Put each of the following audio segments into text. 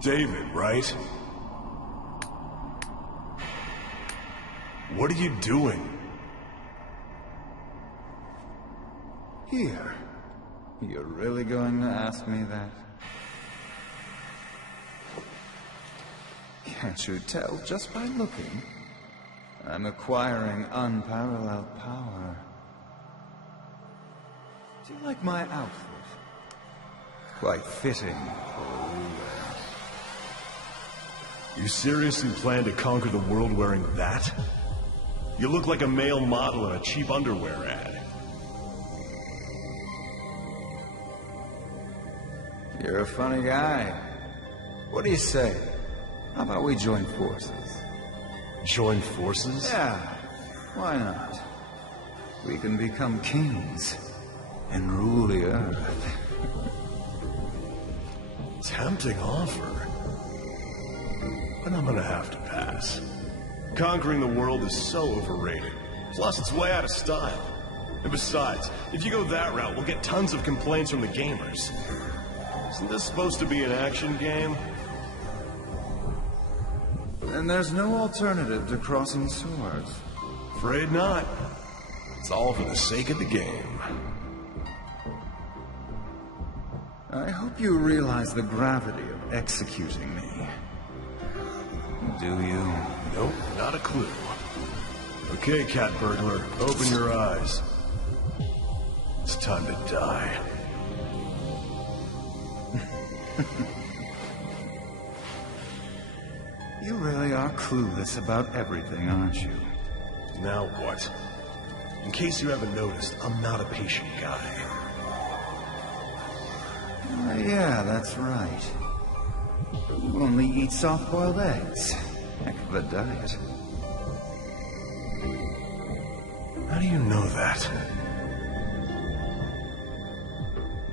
David, right? What are you doing? Here. You're really going to ask me that? Can't you tell just by looking? I'm acquiring unparalleled power. Do you like my outfit? Quite fitting for a ruler. You seriously plan to conquer the world wearing that? You look like a male model in a cheap underwear ad. You're a funny guy. What do you say? How about we join forces? Join forces? Yeah, why not? We can become kings and rule the earth. Tempting offer. But I'm gonna have to pass. Conquering the world is so overrated. Plus, it's way out of style. And besides, if you go that route, we'll get tons of complaints from the gamers. Isn't this supposed to be an action game? And there's no alternative to crossing swords. Afraid not. It's all for the sake of the game. I hope you realize the gravity of executing me. Do you? Nope, not a clue. Okay, cat burglar, open your eyes. It's time to die. You really are clueless about everything, aren't you? Now what? In case you haven't noticed, I'm not a patient guy. Yeah, that's right. You only eat soft-boiled eggs. Heck of a diet. How do you know that?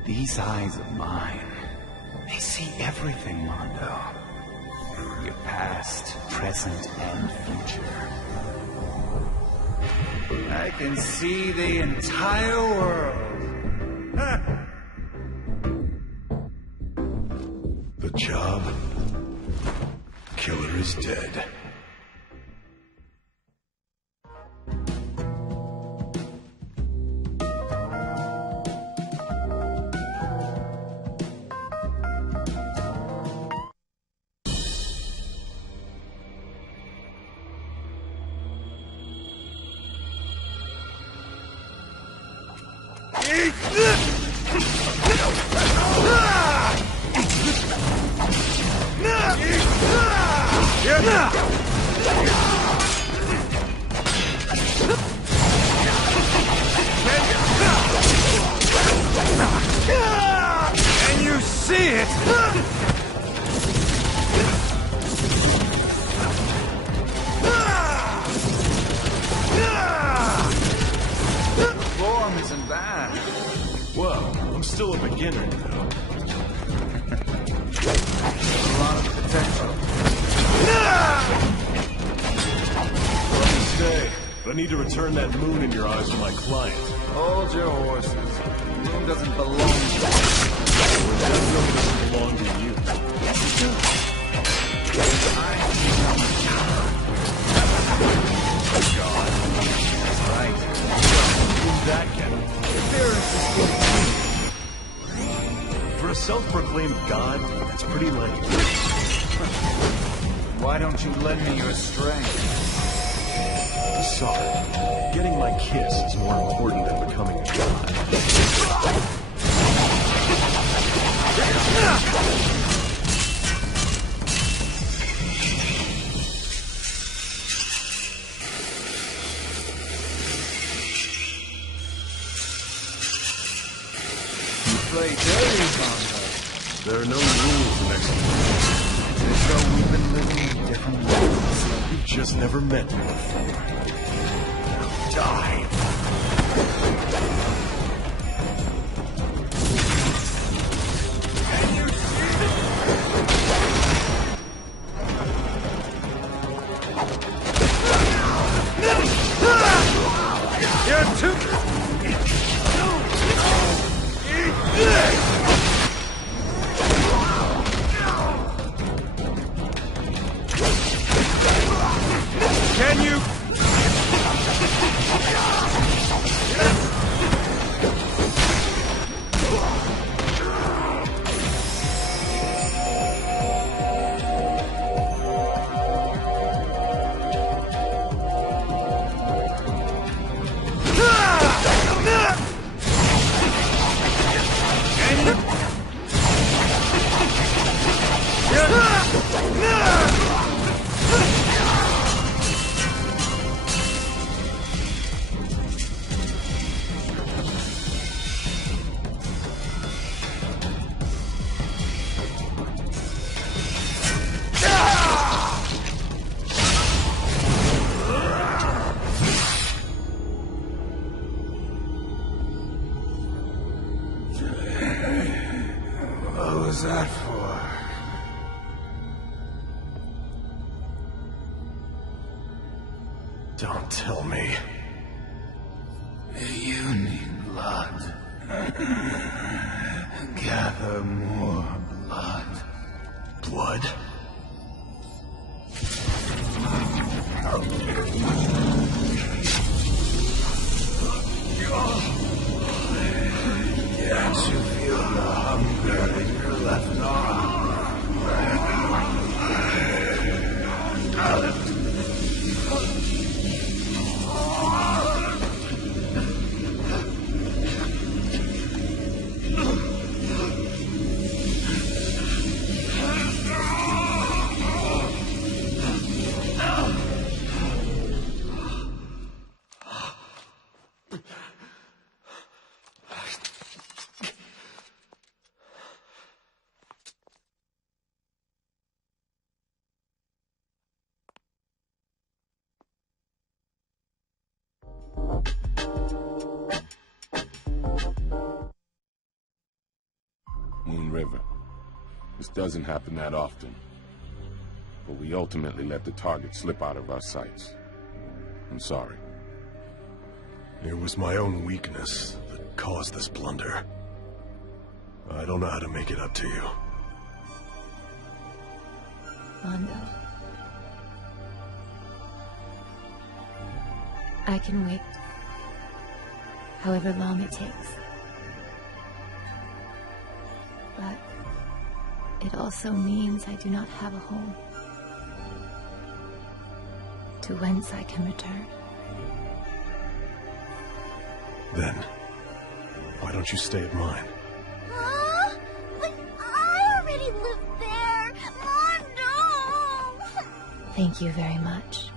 These eyes of mine, they see everything, Mondo. Your past, present, and future. I can see the entire world. The job. Killer is dead. Can you see it? The form isn't bad. Well, I'm still a beginner, though. A lot of potential. Let me stay, but I need to return that moon in your eyes to my client. Hold your horses. The moon doesn't belong to you. It definitely doesn't belong to you. Yes, it does. I become a god. God. That's right. Who's that guy? For a self-proclaimed god, that's pretty lame. Why don't you lend me your strength? Sorry. Getting my kiss is more important than becoming a god. Play dirty, Mondo. There are no rules in execution. As though we've been living in different worlds. You've just never met me before. Now die. was that for? Don't tell me. You need blood. Gather more blood. Blood? Can't you feel the hunger in your left arm? Moon River. This doesn't happen that often, but we ultimately let the target slip out of our sights. I'm sorry. It was my own weakness that caused this blunder. I don't know how to make it up to you. Mondo. I can wait. However long it takes. But it also means I do not have a home to whence I can return. Then, why don't you stay at mine? Huh? But I already live there! Mondo! Thank you very much.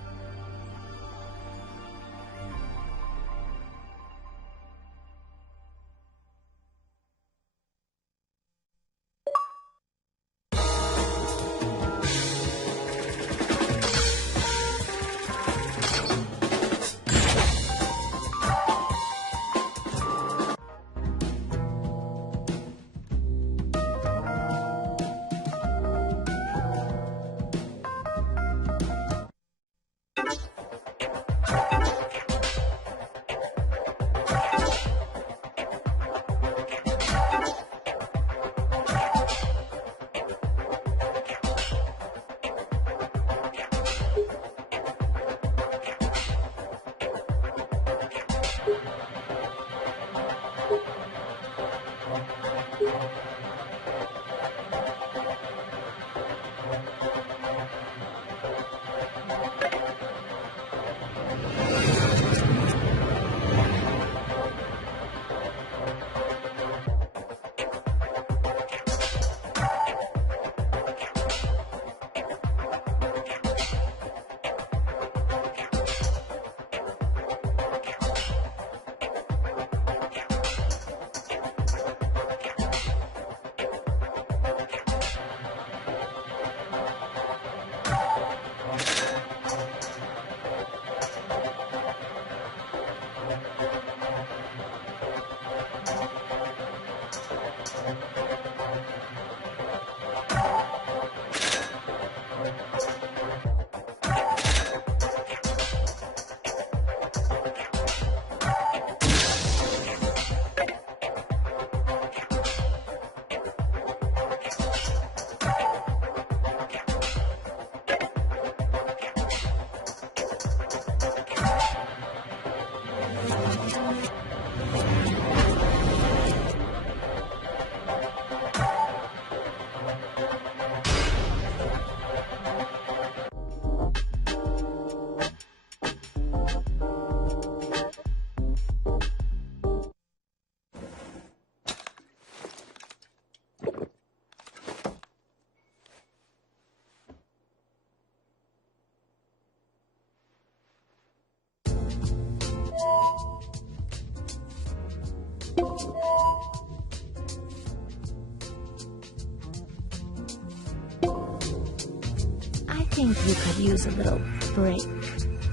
I think you could use a little break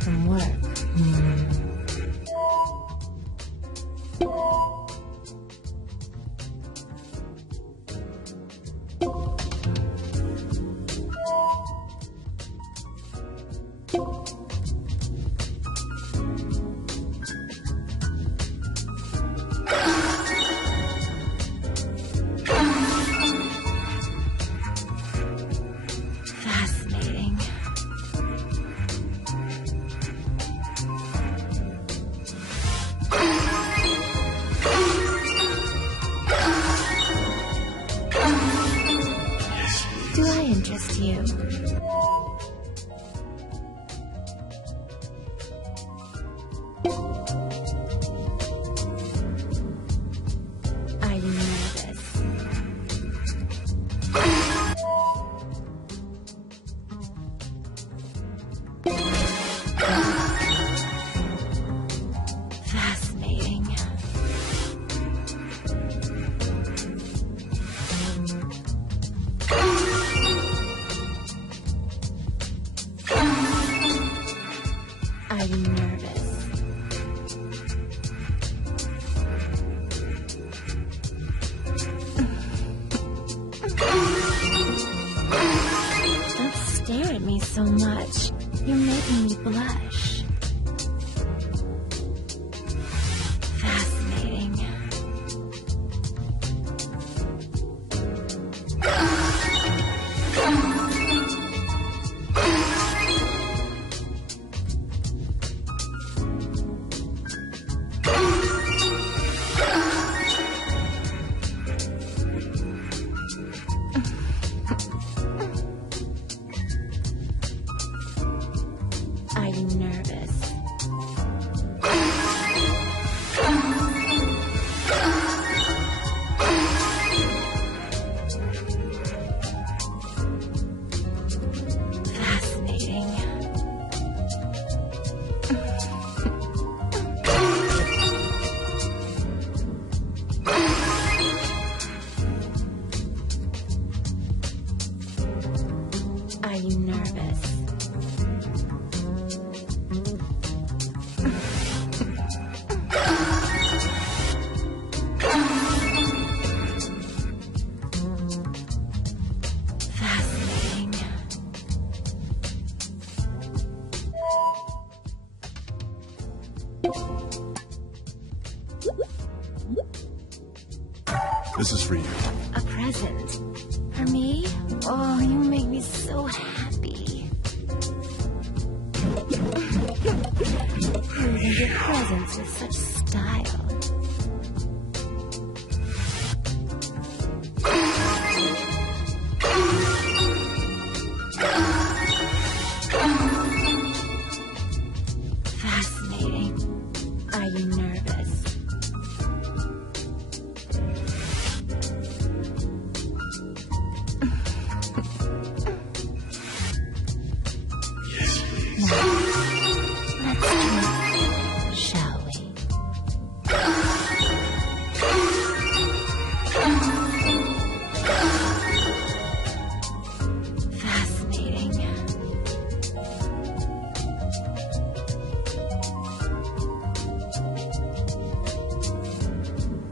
from work. it's you. I'm nervous. Fascinating. I'm nervous. Don't stare at me so much. You're making me blush. Fascinating. I'm nervous. Fascinating. I'm nervous. Fascinating. This is for you. A present. For me? Oh, you make me so happy. You give presents with such style.